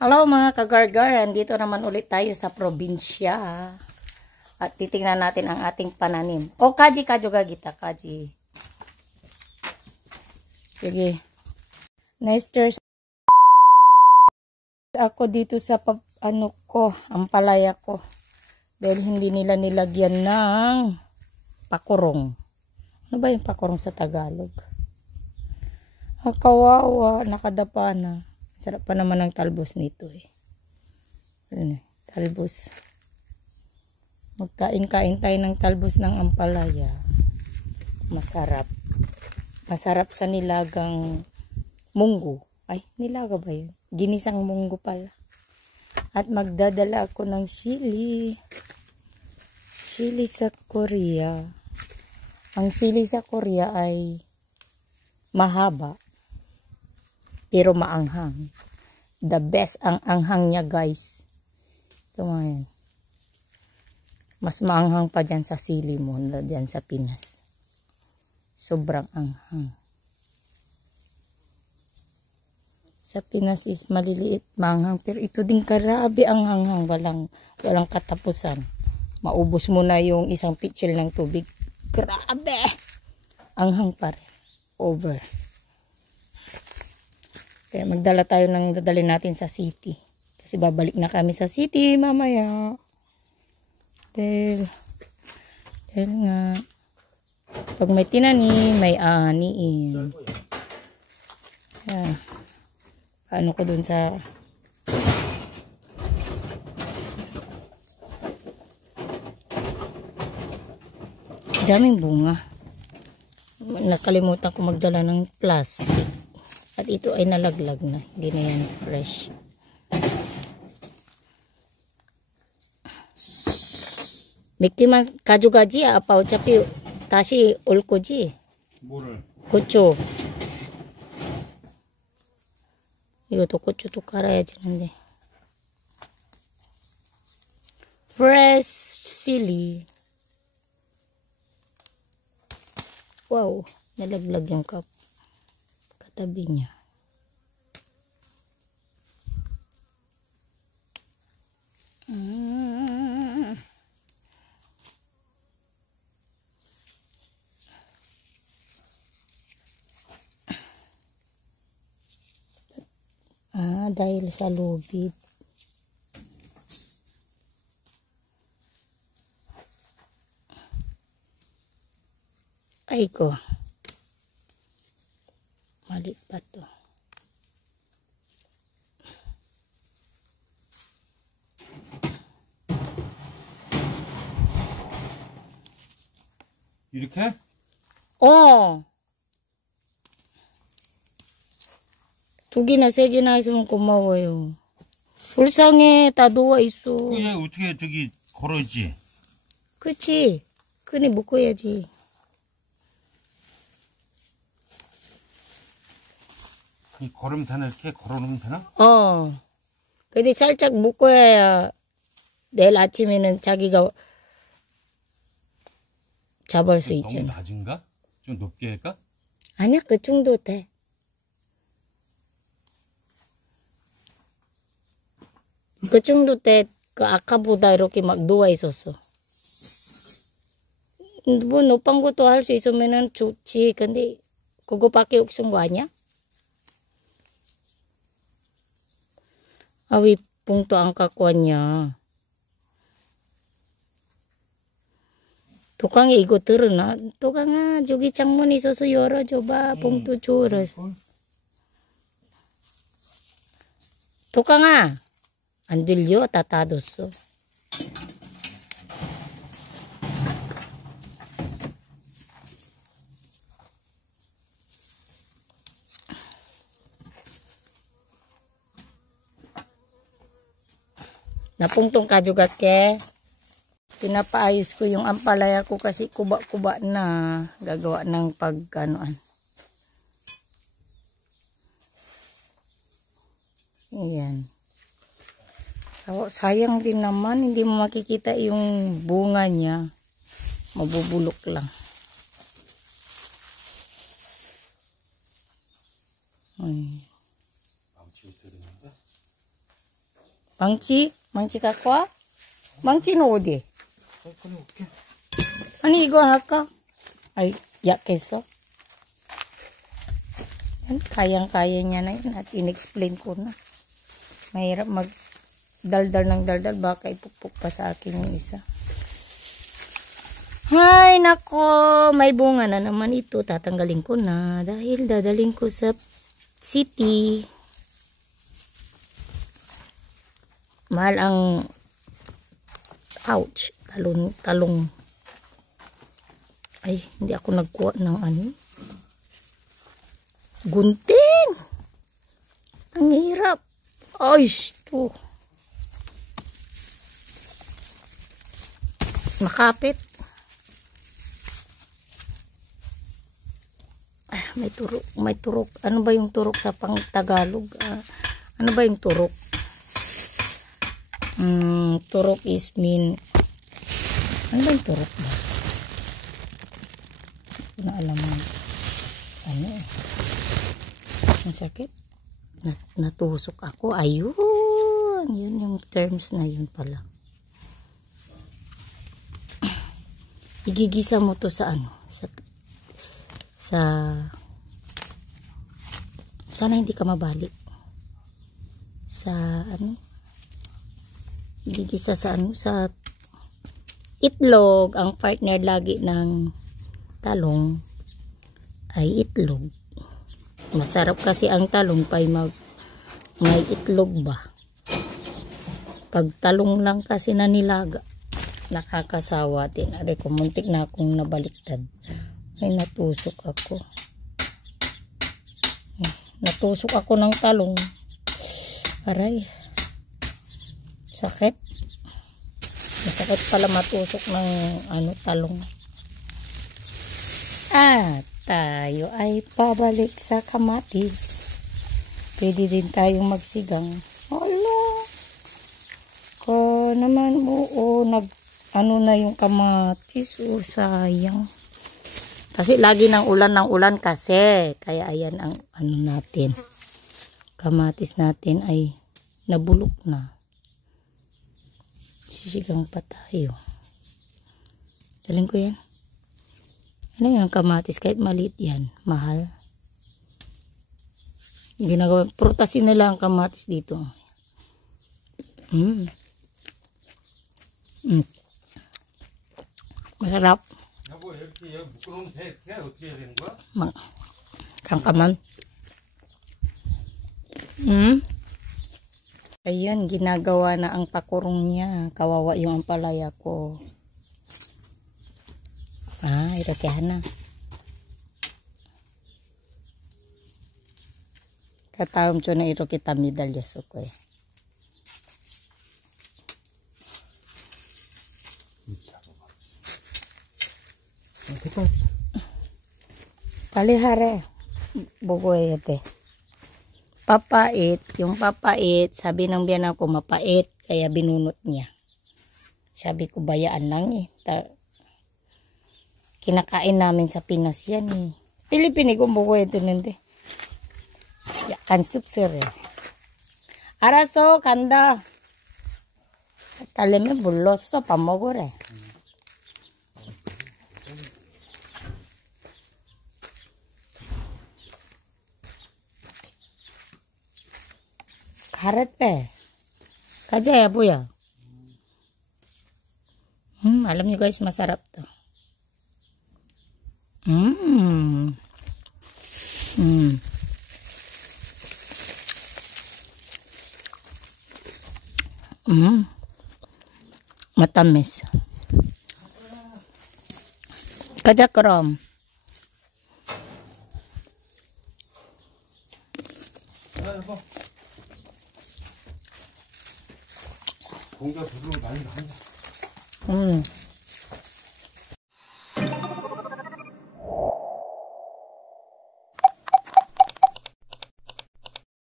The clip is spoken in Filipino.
Hello mga kagargar, dito naman ulit tayo sa probinsya. At titingnan natin ang ating pananim. O, kaji ka juga kita, kaji. Sige. Nesters. Ako dito sa ampalaya ko. Dahil hindi nila nilagyan ng pakurong. Ano ba yung pakurong sa Tagalog? Ang kawawa, nakadapa na. Sarap pa naman ang talbos nito eh. Talbos. Magkain-kain tayo ng talbos ng ampalaya. Masarap. Masarap sa nilagang munggo. Ay, nilaga ba yun? Ginisang munggo pala. At magdadala ako ng sili. Sili sa Korea. Ang sili sa Korea ay mahaba. Pero maanghang. The best ang anghang niya, guys. Ito mga yan. Mas maanghang pa dyan sa sili mo. Dyan sa Pinas. Sobrang anghang. Sa Pinas is maliliit, maanghang. Pero ito din karabi ang anghang. Walang katapusan. Maubos mo na yung isang pitchel ng tubig. Grabe! Anghang pa rin. Over. Kaya magdala tayo ng dadalhin natin sa city. Kasi babalik na kami sa city mamaya. Dahil nga, pag may tinanim, may aniin. Paano ko dun sa... daming bunga. Nakalimutan ko magdala ng plastic. At ito ay nalaglag na. Hindi na yan fresh. Miktiman 가져가지 아빠 어차피 다시 올 거지? 뭐를? 고추. 이것도 고추도 갈아야 되는데. Fresh chili. Wow, nalaglag yung katabi niya. Dahil sa lubid. Ay ko. Malit pa to. 이렇게? 두 개나 세 개나 있으면 고마워요. 불쌍해. 다 누워있어. 그게 어떻게 저기 걸어있지? 그치. 끈에 묶어야지. 걸으면 되나? 이렇게 걸어놓으면 되나? 근데 살짝 묶어야 내일 아침에는 자기가 잡을 수 있잖아. 너무 낮은가? 좀 높게 할까? 아니야, 그 정도 돼. 그 정도 때 그 아까보다 이렇게 막 누워 있었어. 뭐 높은 것도 할 수 있으면은 좋지. 근데 그거밖에 없은 거 아니야? 아, 왜 봉투 안 갖고 왔냐? 도강에 이거 들으나? 도강아, 저기 창문 있어서 열어줘봐. 봉투 줘라. 도강아, 안 들려? 다 닫았어. Napungtong kajugat pinapaayos ko yung ampalaya ko kasi kuba-kuba na gagawa ng pagkanoan. Ayan. So, sayang din naman, hindi mo makikita yung bunga niya. Mabubulok lang. 망치 갖고 와? 망치는 어디? 꺼내올게. 아니, 이거 할까? Ay, yakesо. Yan, kayang-kaya niya na yun at in-explain ko na. Mahirap mag-daldal ng daldal, baka ipupuk pa sa akin yung isa. Hay, nako, may bunga na naman ito. Tatanggalin ko na dahil dadaling ko sa city. Mahal ang ouch, talong. Ay, hindi ako nagkuha ng ano. Gunting! Ang hirap. Ay, ito. Makapit. Ah, may turok. Ano ba yung turok sa pang-Tagalog? Ano ba yung turok? Turok is mean. Ano ba yung turok ba? Hindi na alam mo. Ano eh. Ang sakit. Natusok ako. Ayun. Yun yung terms na yun pala. Igigisa mo to sa ano. Sana hindi ka mabali. Sa ano. Igigisa sa ano. Sa itlog. Ang partner lagi ng talong ay itlog. Masarap kasi ang talong pay may itlog ba. Pag talong lang kasi na nilaga, nakakasawa din. Aray ko, muntik na akong nabaliktad. Ay, natusok ako. Natusok ako ng talong. Aray. Sakit. Masakit pala matusok ng ano, talong. At tayo ay pabalik sa kamatis. Pwede din tayong magsigang. Wala. Ko naman ano na yung kamatis. Sayang. Kasi lagi ng ulan kasi. Kaya ayan ang ano natin. Kamatis natin ay nabulok na. Sisigang pa tayo. Daling ko yan. Ano yung kamatis? Kahit maliit yan. Mahal. Ginagawa. Prutasin nila ang kamatis dito. Masarap. Kangkaman. Ayan, ginagawa na ang pakurong niya. Kawawa yung ampalaya ko. Iroke na. Katawam cho na iroke tamidal yaso ko eh. Palihare. Bugoy ete. Papait. Yung papait, sabi ng biyanan ko mapait. Kaya binunot niya. Sabi ko bayaan lang eh. Kinakain namin sa Pinas yan eh. Pilipini kung buko ito nende. Yakan subsir eh. Araso, kanda. Taleme bulloso pa mogore. Karet eh. Kajaya buya. Alam niyo guys, masarap to. Matamis. Kajakrom. 공기가 부드러운 거 많이 나온다.